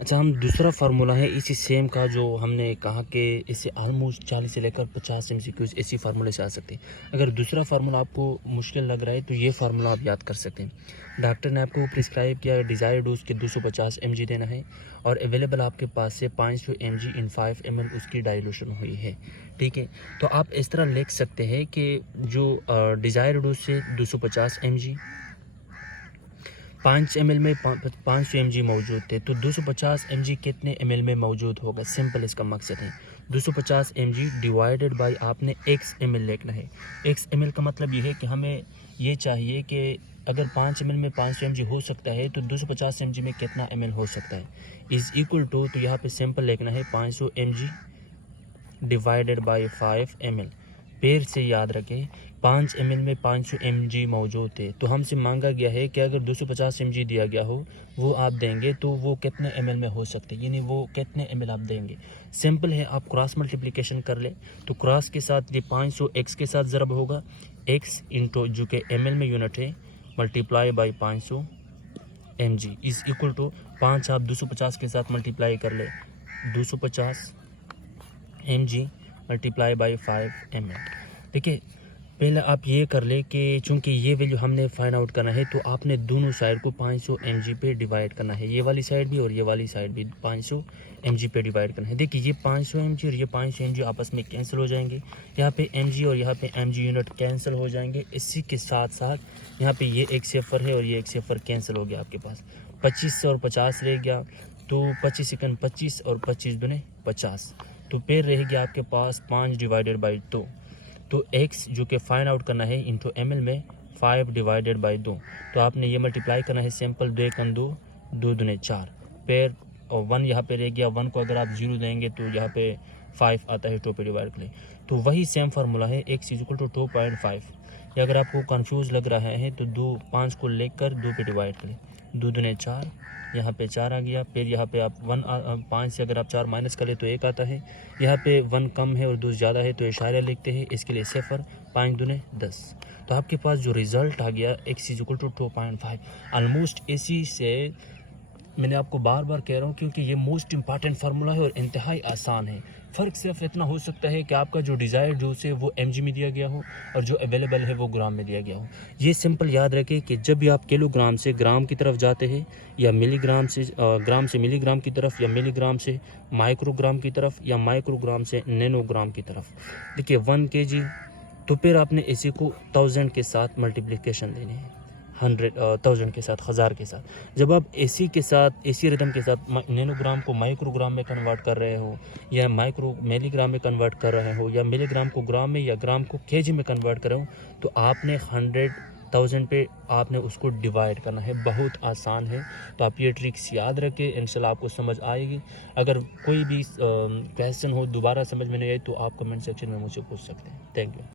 अच्छा, हम दूसरा फार्मूला है इसी सेम का जो हमने कहा कि इससे ऑलमोस्ट 40 से लेकर 50 एमसीक्यूज इसी फार्मूले से आ सकते हैं। अगर दूसरा फार्मूला आपको मुश्किल लग रहा है तो ये फार्मूला आप याद कर सकते हैं। डॉक्टर ने आपको प्रिस्क्राइब किया डिज़ायर डोज के 250 mg देना है और अवेलेबल आपके पास से 500 mg इन 5 ml उसकी डाइल्यूशन हुई है। ठीक है, तो आप इस तरह लिख सकते हैं कि जो डिज़ायर डोज से 250 mg 5 ml में 500 mg मौजूद थे, तो 250 mg कितने ml में मौजूद होगा। सिंपल इसका मकसद है 250 mg डिवाइडेड बाय आपने x ml लिखना है। x ml का मतलब ये है कि हमें ये चाहिए कि अगर 5 ml में 500 mg हो सकता है तो 250 mg में कितना ml हो सकता है इज़ इक्वल टू, तो यहाँ पे सिंपल लिखना है 500 mg डिवाइडेड बाय 5 ml। पेड़ से याद रखें 5 ml में 500 mg मौजूद थे, तो हमसे मांगा गया है कि अगर 250 mg दिया गया हो वो आप देंगे तो वो कितने ml में हो सकते हैं, यानी वो कितने ml आप देंगे। सिंपल है, आप क्रॉस मल्टीप्लिकेशन कर ले तो क्रॉस के साथ ये 500 x के साथ ज़रब होगा, x इंटू जो कि ml में यूनिट है multiply by 500 mg is equal to 5 आप 250 के साथ मल्टीप्लाई कर ले 250 mg मल्टीप्लाई बाई 5 ml। ठीक है, पहले आप ये कर ले कि चूंकि ये वैल्यू हमने फाइंड आउट करना है तो आपने दोनों साइड को 500 mg पे डिवाइड करना है, ये वाली साइड भी और ये वाली साइड भी 500 mg पे डिवाइड करना है। देखिए ये 500 mg और ये 500 mg आपस में कैंसिल हो जाएंगे, यहाँ पे mg और यहाँ पे mg यूनिट कैंसिल हो जाएंगे। इसी के साथ साथ यहाँ पे ये एक सिफर है और ये एक सिफर कैंसिल हो गया, आपके पास 25 और 50 रह गया, तो 25 सेकंड 25 और 25 दुने 50, तो फिर रह गया आपके पास 5 डिवाइडेड बाई 2, तो x जो कि फाइंड आउट करना है इंटू ml में 5 डिवाइडेड बाई 2, तो आपने ये मल्टीप्लाई करना है सिंपल 2 एकम 2 2 दुने 4, फिर और 1 यहाँ पे रह गया, 1 को अगर आप 0 देंगे तो यहाँ पे 5 आता है 2 पे डिवाइड करें, तो वही सेम फार्मूला है x इज इक्वल टू 2.5। या अगर आपको कंफ्यूज लग रहा है तो 5 को लेकर 2 पे डिवाइड करें, 2 दुने 4, यहाँ पे 4 आ गया, फिर यहाँ पे आप 5 से अगर आप 4 माइनस करें तो 1 आता है, यहाँ पे 1 कम है और 2 ज़्यादा है तो इशारा लिखते हैं, इसके लिए सिफर 5 दुने 10, तो आपके पास जो रिज़ल्ट आ गया x is equal to 2.5। Almost इसी से मैंने आपको बार बार कह रहा हूँ क्योंकि ये मोस्ट इंपॉर्टेंट फार्मूला है और इंतहाई आसान है। फ़र्क सिर्फ इतना हो सकता है कि आपका जो डिज़ायर डोज है वो mg में दिया गया हो और जो अवेलेबल है वो ग्राम में दिया गया हो। ये सिंपल याद रखें कि जब भी आप किलोग्राम से ग्राम की तरफ जाते हैं या मिलीग्राम से ग्राम से मिलीग्राम की तरफ या मिलीग्राम से माइक्रोग्राम की तरफ या माइक्रोग्राम से नैनोग्राम की तरफ, देखिए 1 kg, तो फिर आपने इसी को 1000 के साथ मल्टीप्लिकेशन देनी है, 1000 के साथ, 1000 के साथ। जब आप एसी के साथ, एसी रिदम के साथ नैनोग्राम को माइक्रोग्राम में कन्वर्ट कर रहे हो या मिलीग्राम में कन्वर्ट कर रहे हो या मिलीग्राम को ग्राम में या ग्राम को केजी में कन्वर्ट कर रहे हो, तो आपने 100,000 पे आपने उसको डिवाइड करना है। बहुत आसान है, तो आप ये ट्रिक्स याद रखें, इंशाल्लाह आपको समझ आएगी। अगर कोई भी क्वेश्चन हो दोबारा समझ में नहीं आए तो आप कमेंट सेक्शन में मुझसे पूछ सकते हैं। Thank you.